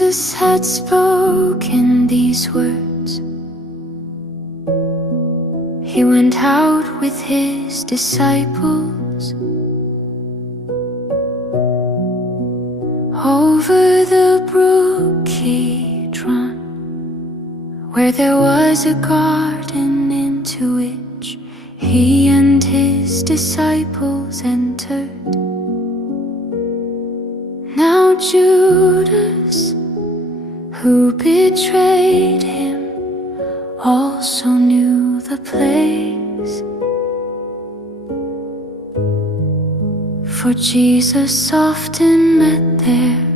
Jesus had spoken these words, he went out with his disciples over the brook Kidron, where there was a garden into which he and his disciples entered. Now Judas, who betrayed him, also knew the place, for Jesus often met there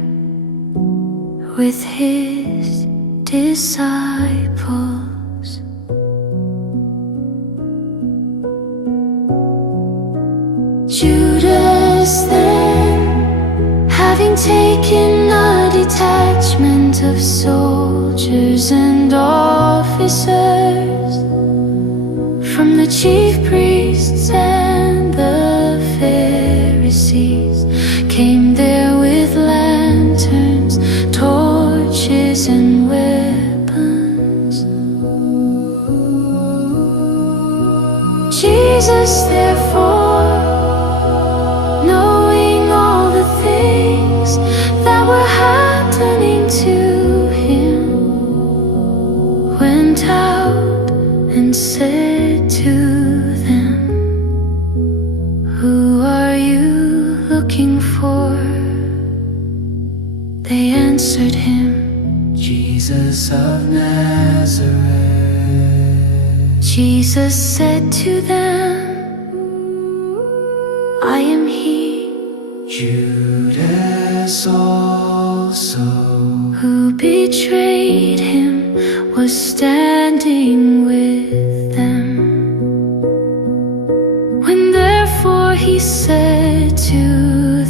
with his disciples. Judas then, having taken a detachment of soldiers and officers from the chief priests and the Pharisees, came there with lanterns, torches, and weapons. Jesus, therefore, knowing all the things that were happening to him, went out and said to them, "Who are you looking for?" They answered him, "Jesus of Nazareth." Jesus said to them, "I am he." Judas also, who betrayed him, was standing with them. When therefore he said to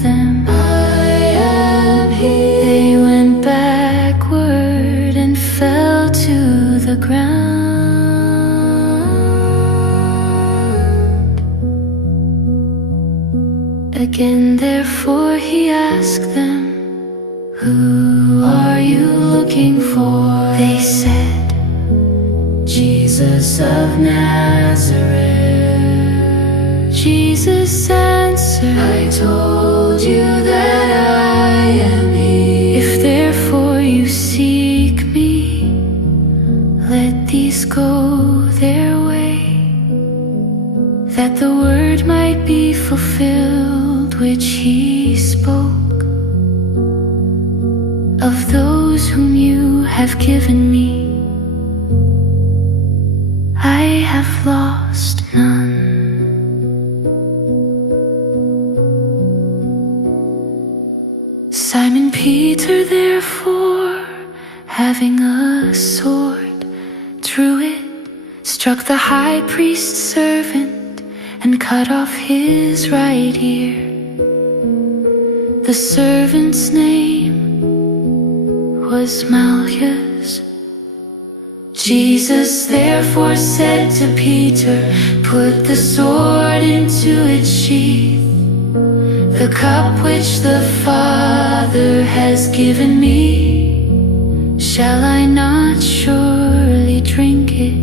them, "I am he," they went backward and fell to the ground. Again therefore he asked them, "Who are you looking for?" They said, "Jesus of Nazareth." Jesus answered, "I told you that I am he. If therefore you seek me, let these go their way, that the word might be fulfilled which he spoke, of those whom you have given me, I have lost none." Simon Peter therefore, having a sword, drew it, struck the high priest's servant, and cut off his right ear. The servant's name was Malchus. Jesus therefore said to Peter, "Put the sword into its sheath. The cup which the Father has given me, shall I not surely drink it?"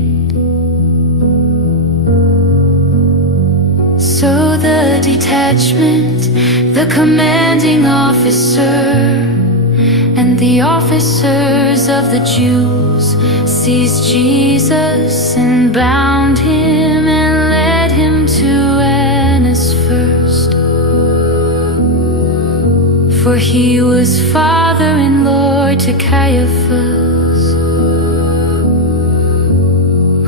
So the detachment, the commanding officer, and the officers of the Jews seized Jesus and bound him and led him to Annas first, for he was father-in-law to Caiaphas,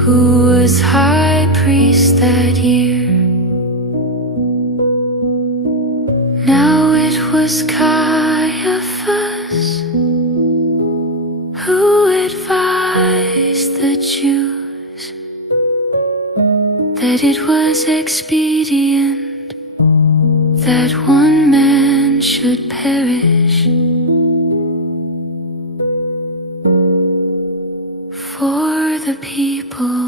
who was high priest that year. Now it was Caiaphas who advised the Jews that it was expedient that one man should perish for the people.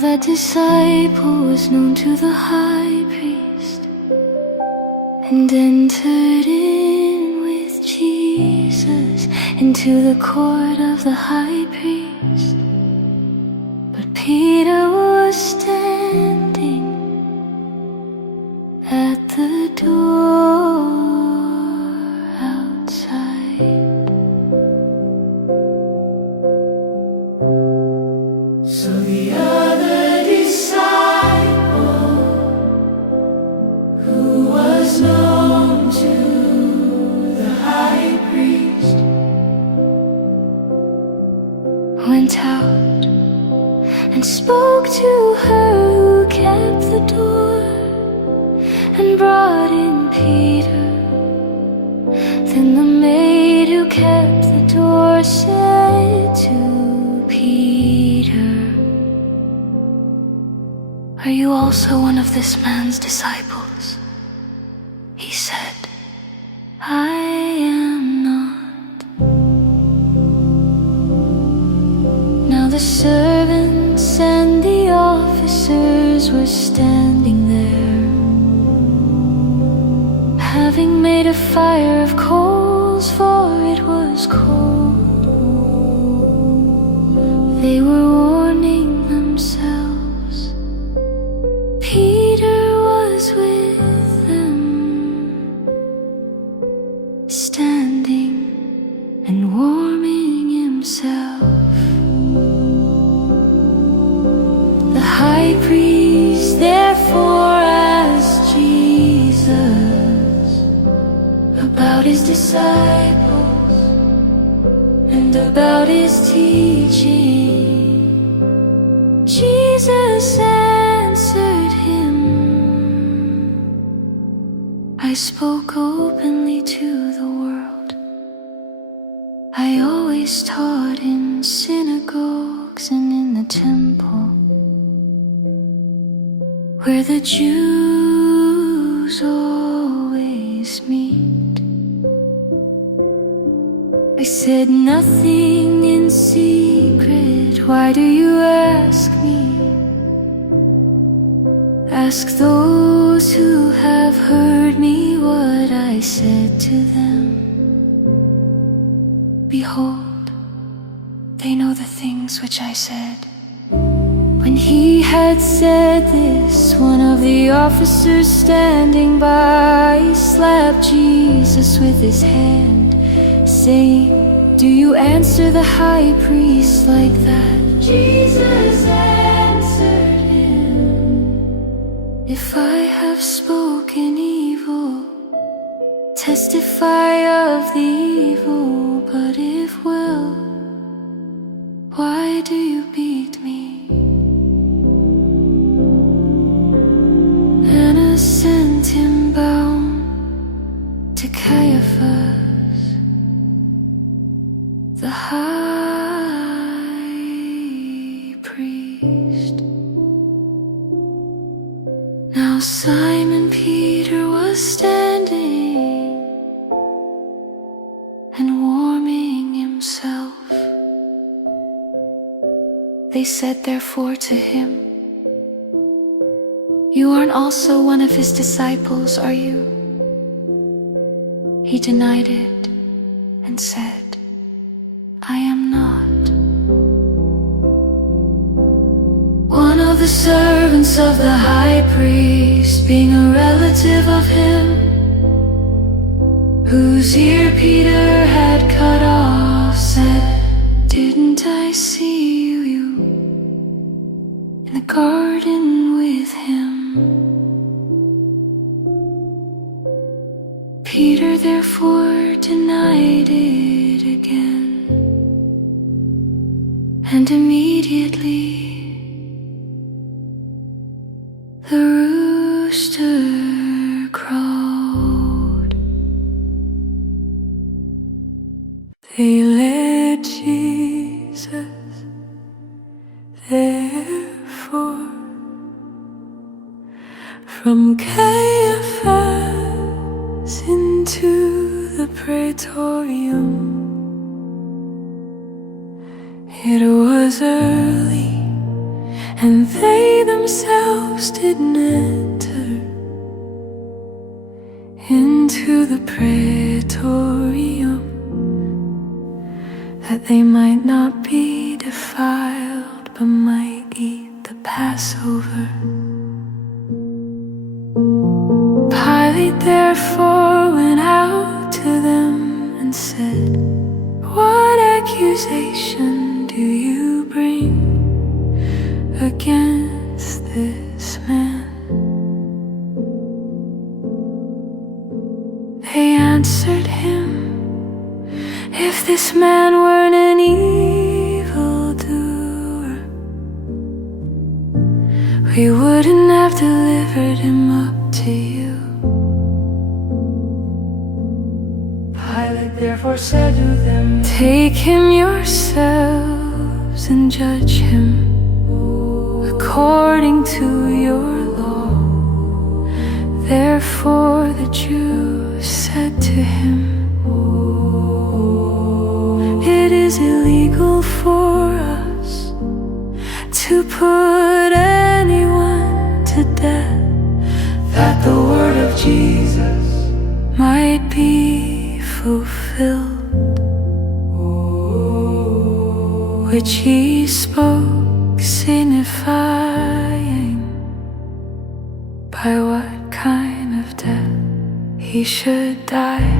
that disciple was known to the high priest and entered in with Jesus into the court of the high priest. But Peter was standing at the door outside. So the other disciple, who was known to the high priest, went out and spoke to her who kept the door and brought in Peter. Then the maid who kept the door said to Peter, "Are you also one of this man's disciples?" He said, "I am not." Now the servants and the officers were standing there, having made a fire of coals, for it was cold. They were warming themselves. Peter was with them, standing and warming himself. The high priest therefore asked Jesus about his disciples and about his teaching. Jesus answered him, "I spoke openly to the world. I always taught in synagogues and in the temple, where the Jews always meet. I said nothing in secret. Why do you ask me? Ask those who have heard me what I said to them. Behold, they know the things which I said." When he had said this, one of the officers standing by slapped Jesus with his hand, saying, "Do you answer the high priest like that?" Jesus answered him, "If I have spoken evil, testify of the evil, but if well, why do you beat me?" Anna sent him bound to Caiaphas, the high priest. Now Simon Peter was standing and warming himself. They said therefore to him, "You aren't also one of his disciples, are you?" He denied it and said, "I am not." One of the servants of the high priest, being a relative of him, whose ear Peter had cut off, said, "Didn't I see you in the garden with him?" Peter therefore denied it again, and immediately the rooster crowed. They led Jesus therefore from Caiaphas into the praetorium. It was early, and they themselves didn't enter into the praetorium, that they might not be defiled, but might eat the Passover. Pilate therefore went out to them and said, "What accusation do you bring against this man?" They answered him, "If this man weren't an evildoer, we wouldn't have delivered him up to you." Pilate therefore said to them, "Take him yourselves and judge him according to your law." Therefore the Jews said to him, "It is illegal for us to put anyone to death, that the word of Jesus might be fulfilled, which he spoke, signifying by what kind of death he should die."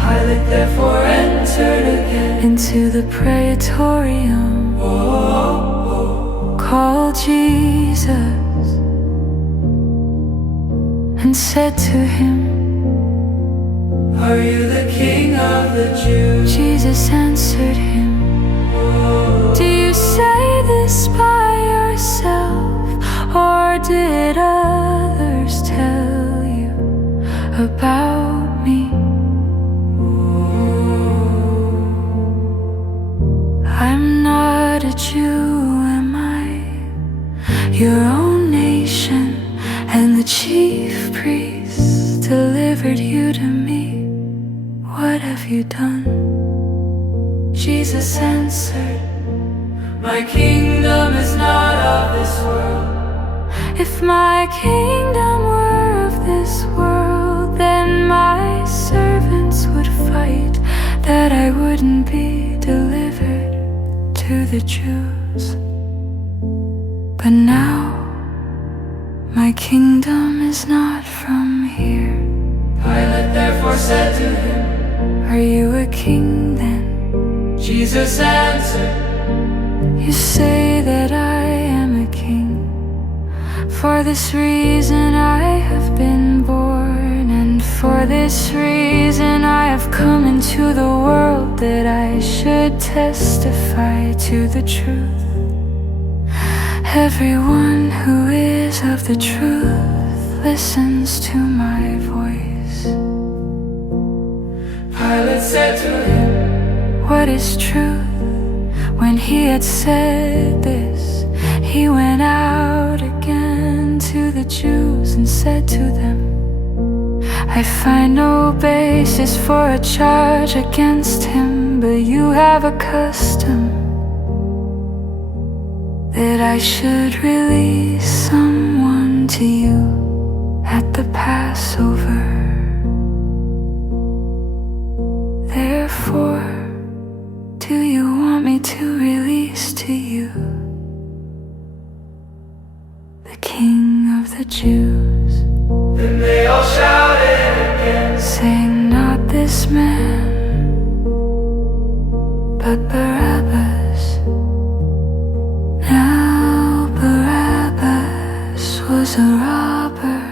Pilate therefore entered again into the praetorium, called Jesus, and said to him, "Are you the King of the Jews?" Jesus answered him, "Do you say this by yourself, or did others tell you about me?" "I'm not a Jew, am I? Your own nation and the chief priests delivered you to me. What have you done?" Jesus answered, "My kingdom is not of this world. If my kingdom were of this world, then my servants would fight that I wouldn't be delivered to the Jews. But now my kingdom is not from here." Pilate therefore said to him, "Are you a king then?" Jesus answered, "You say that I am a king. For this reason I have been born, and for this reason I have come into the world, that I should testify to the truth. Everyone who is of the truth listens to my voice." Pilate said to him, "What is truth?" When he had said this, he went out again to the Jews and said to them, "I find no basis for a charge against him, but you have a custom that I should release someone to you at the Passover. Therefore, do you want me to release to you the King of the Jews?" Then they all shouted again, saying, "Not this man, but Barabbas." Now Barabbas was a robber.